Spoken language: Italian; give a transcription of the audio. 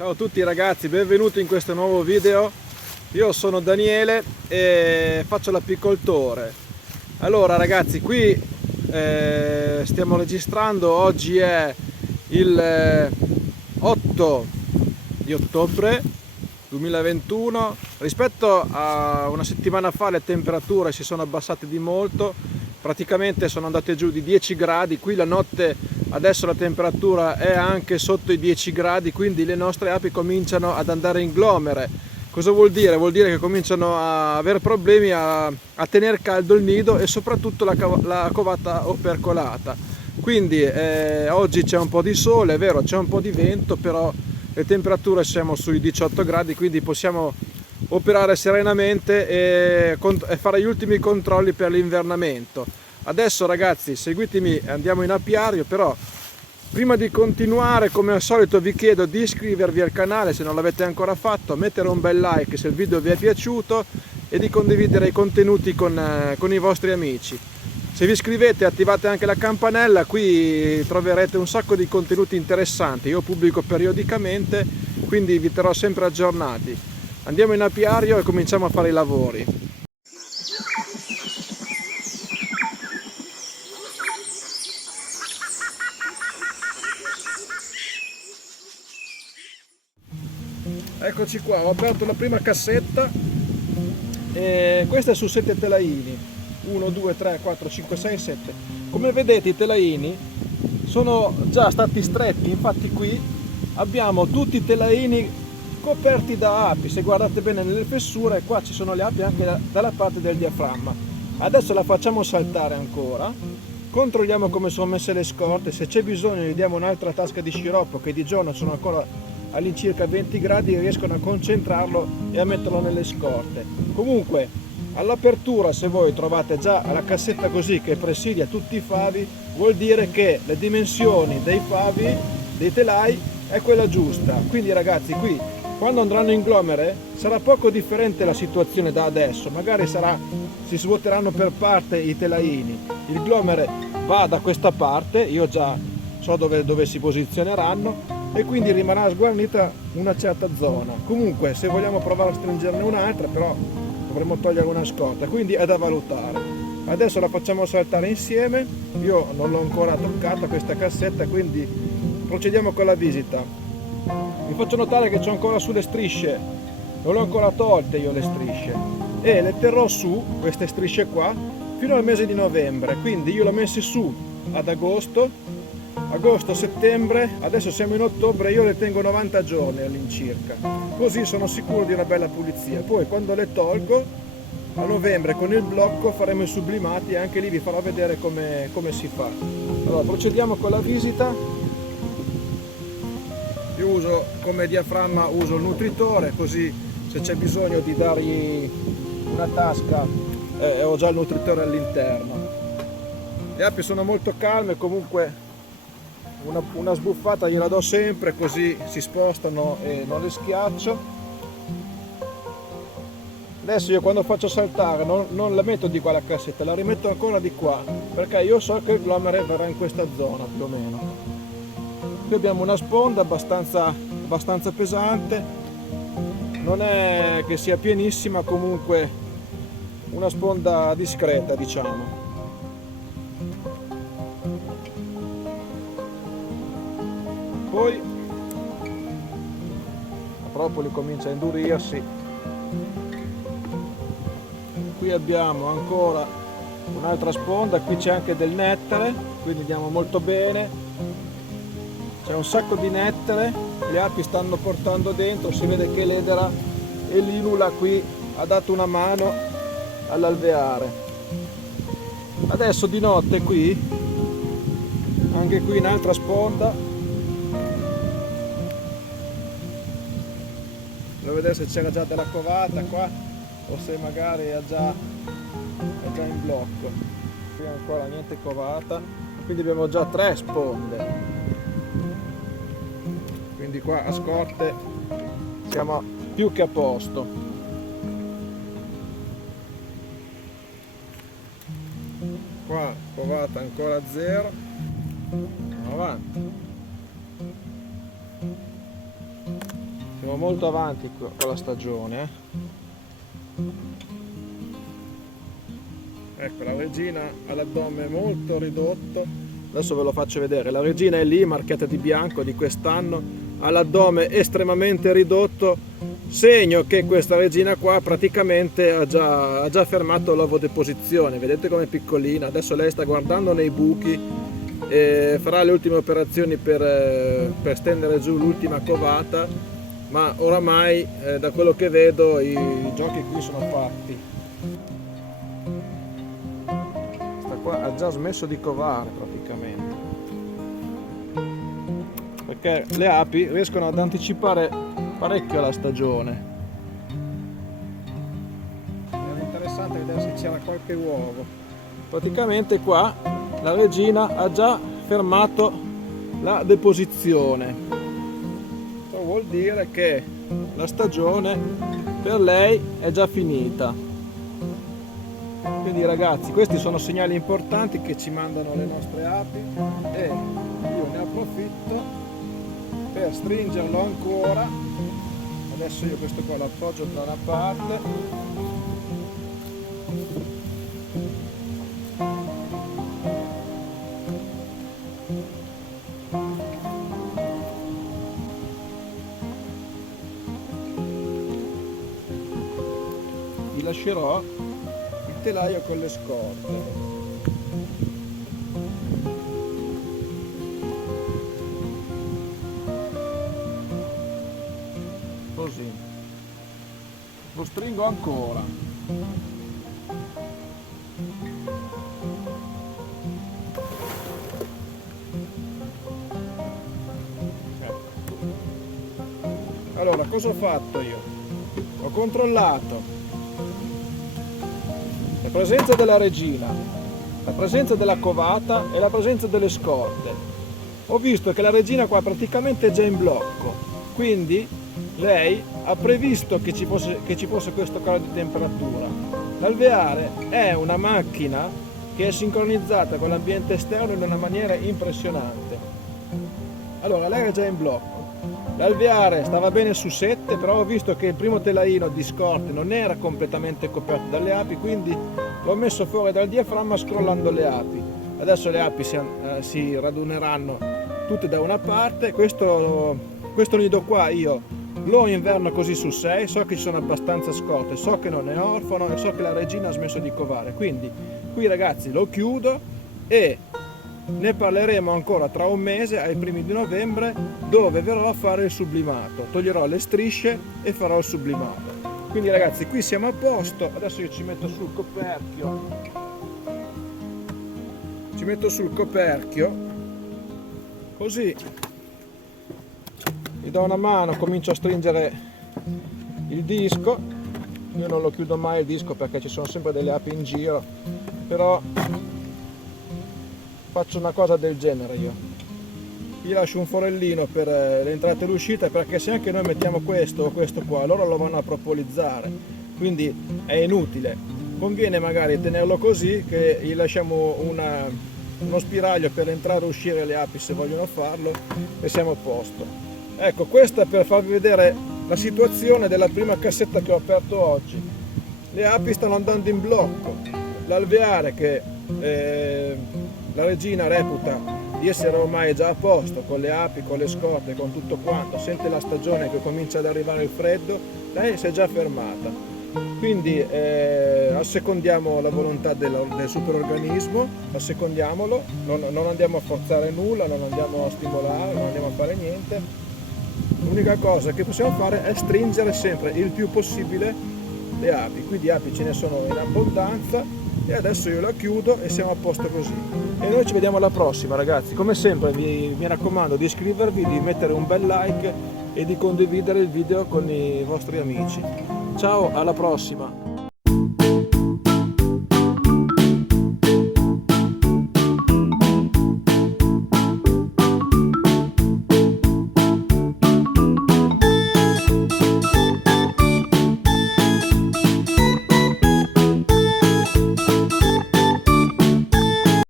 Ciao a tutti ragazzi, benvenuti in questo nuovo video. Io sono Daniele e faccio l'apicoltore. Allora ragazzi, qui stiamo registrando, oggi è il 8 di ottobre 2021. Rispetto a una settimana fa le temperature si sono abbassate di molto, praticamente sono andate giù di 10 gradi. Qui la notte adesso la temperatura è anche sotto i 10 gradi, quindi le nostre api cominciano ad andare in glomere. Cosa vuol dire? Vuol dire che cominciano a avere problemi a tenere caldo il nido e soprattutto la covata opercolata. Quindi oggi c'è un po' di sole, è vero, c'è un po' di vento, però le temperature siamo sui 18 gradi, quindi possiamo operare serenamente e fare gli ultimi controlli per l'invernamento. Adesso ragazzi, seguitemi, andiamo in apiario, però prima di continuare come al solito vi chiedo di iscrivervi al canale se non l'avete ancora fatto, mettere un bel like se il video vi è piaciuto e di condividere i contenuti con i vostri amici. Se vi iscrivete e attivate anche la campanella, qui troverete un sacco di contenuti interessanti. Io pubblico periodicamente, quindi vi terrò sempre aggiornati. Andiamo in apiario e cominciamo a fare i lavori. Eccoci qua, ho aperto la prima cassetta e questa è su 7 telaini, 1, 2, 3, 4, 5, 6, 7. Come vedete i telaini sono già stati stretti, infatti qui abbiamo tutti i telaini coperti da api. Se guardate bene nelle fessure, qua ci sono le api anche dalla parte del diaframma. Adesso la facciamo saltare ancora, controlliamo come sono messe le scorte, se c'è bisogno gli diamo un'altra tasca di sciroppo, che di giorno sono ancora all'incirca 20 gradi, riescono a concentrarlo e a metterlo nelle scorte. Comunque all'apertura, se voi trovate già la cassetta così che presidia tutti i favi, vuol dire che le dimensioni dei favi, dei telai, è quella giusta. Quindi ragazzi, qui quando andranno in glomere sarà poco differente la situazione da adesso, magari si svuoteranno per parte i telaini, il glomere va da questa parte, io già so dove si posizioneranno, e quindi rimarrà sguarnita una certa zona. Comunque se vogliamo provare a stringerne un'altra, però dovremo togliere una scorta, quindi è da valutare. Adesso la facciamo saltare insieme, io non l'ho ancora toccata questa cassetta, quindi procediamo con la visita. Vi faccio notare che c'ho ancora sulle strisce, non le ho ancora tolte io le strisce, e le terrò su queste strisce qua fino al mese di novembre, quindi io le ho messe su ad agosto, settembre, adesso siamo in ottobre, io le tengo 90 giorni all'incirca, così sono sicuro di una bella pulizia. Poi quando le tolgo a novembre con il blocco faremo i sublimati e anche lì vi farò vedere come si fa. Allora procediamo con la visita. Io uso come diaframma il nutritore, così se c'è bisogno di dargli una tasca ho già il nutritore all'interno. Le api sono molto calme, comunque una sbuffata gliela do sempre, così si spostano e non le schiaccio. Adesso io quando faccio saltare non la metto di qua la cassetta, la rimetto ancora di qua, perché io so che il glomere verrà in questa zona più o meno. Qui abbiamo una sponda abbastanza pesante, non è che sia pienissima, comunque una sponda discreta, diciamo. Poi la propoli comincia a indurirsi. Qui abbiamo ancora un'altra sponda, qui c'è anche del nettare, quindi andiamo molto bene, c'è un sacco di nettare, le api stanno portando dentro, si vede che l'edera e l'inula qui ha dato una mano all'alveare. Adesso di notte qui, anche qui un'altra sponda, devo vedere se c'era già della covata qua o se magari è già in blocco. Qui ancora niente covata, quindi abbiamo già 3 sponde, quindi qua a scorte siamo più che a posto. Qua covata ancora 0, andiamo avanti. molto avanti con la stagione. Ecco, la regina ha l'addome molto ridotto, adesso ve lo faccio vedere. La regina è lì, marchiata di bianco, di quest'anno, ha l'addome estremamente ridotto, segno che questa regina qua praticamente ha già fermato l'ovodeposizione. Vedete com'è piccolina, adesso lei sta guardando nei buchi e farà le ultime operazioni per stendere giù l'ultima covata, ma oramai da quello che vedo i giochi qui sono fatti. Sta qua ha già smesso di covare praticamente, perché le api riescono ad anticipare parecchio la stagione. Era interessante vedere se c'era qualche uovo. Praticamente qua la regina ha già fermato la deposizione. Ciò vuol dire che la stagione per lei è già finita. Quindi ragazzi, questi sono segnali importanti che ci mandano le nostre api e io ne approfitto per stringerlo ancora. Adesso io questo qua lo appoggio da una parte, vi lascerò il telaio con le scorte. Così lo stringo ancora. Ecco. Allora, cosa ho fatto io? Ho controllato la presenza della regina, la presenza della covata e la presenza delle scorte. Ho visto che la regina qua praticamente è già in blocco, quindi lei ha previsto che ci fosse questo calo di temperatura. L'alveare è una macchina che è sincronizzata con l'ambiente esterno in una maniera impressionante. Allora, lei era già in blocco. L'alveare stava bene su 7, però ho visto che il primo telaino di scorte non era completamente coperto dalle api, quindi l'ho messo fuori dal diaframma scrollando le api. Adesso le api si raduneranno tutte da una parte. Questo nido qua io lo inverno così su 6, so che ci sono abbastanza scorte, so che non è orfano e so che la regina ha smesso di covare, quindi qui ragazzi lo chiudo e ne parleremo ancora tra un mese, ai primi di novembre, dove verrò a fare il sublimato. Toglierò le strisce e farò il sublimato. Quindi ragazzi, qui siamo a posto. Adesso io ci metto sul coperchio, così gli do una mano, comincio a stringere il disco. Io non lo chiudo mai il disco perché ci sono sempre delle api in giro, però faccio una cosa del genere io. Gli lascio un forellino per l'entrata e l'uscita, perché se anche noi mettiamo questo o questo qua, loro lo vanno a propolizzare, quindi è inutile. Conviene magari tenerlo così, che gli lasciamo uno spiraglio per entrare e uscire le api se vogliono farlo, e siamo a posto. Ecco, questa è per farvi vedere la situazione della prima cassetta che ho aperto oggi. Le api stanno andando in blocco. L'alveare, che la regina reputa di essere ormai già a posto con le api, con le scorte, con tutto quanto, sente la stagione che comincia ad arrivare il freddo, lei si è già fermata. Quindi assecondiamo la volontà del superorganismo, assecondiamolo, non andiamo a forzare nulla, non andiamo a stimolare, non andiamo a fare niente. L'unica cosa che possiamo fare è stringere sempre il più possibile le api. Qui di api ce ne sono in abbondanza, e adesso io la chiudo e siamo a posto così. E noi ci vediamo alla prossima ragazzi. Come sempre mi raccomando di iscrivervi, di mettere un bel like e di condividere il video con i vostri amici. Ciao, alla prossima!